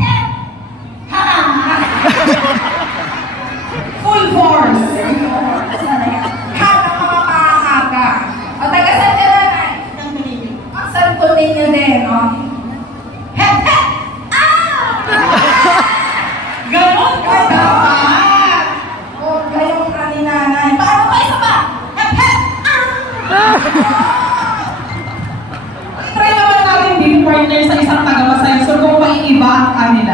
hep. Ha! Full force. Haka ka makahaka. O, taga saan ka na, Nay? Ang Santo Niño din, o. Hep, hep! Ah! Ganon ka dapat. O, gayong ka ni Nanay. Paano pa isa pa? Hep, hep! Ah! Try naman natin din partner sa isang taga-Masay. So kung maiiba ang kanila.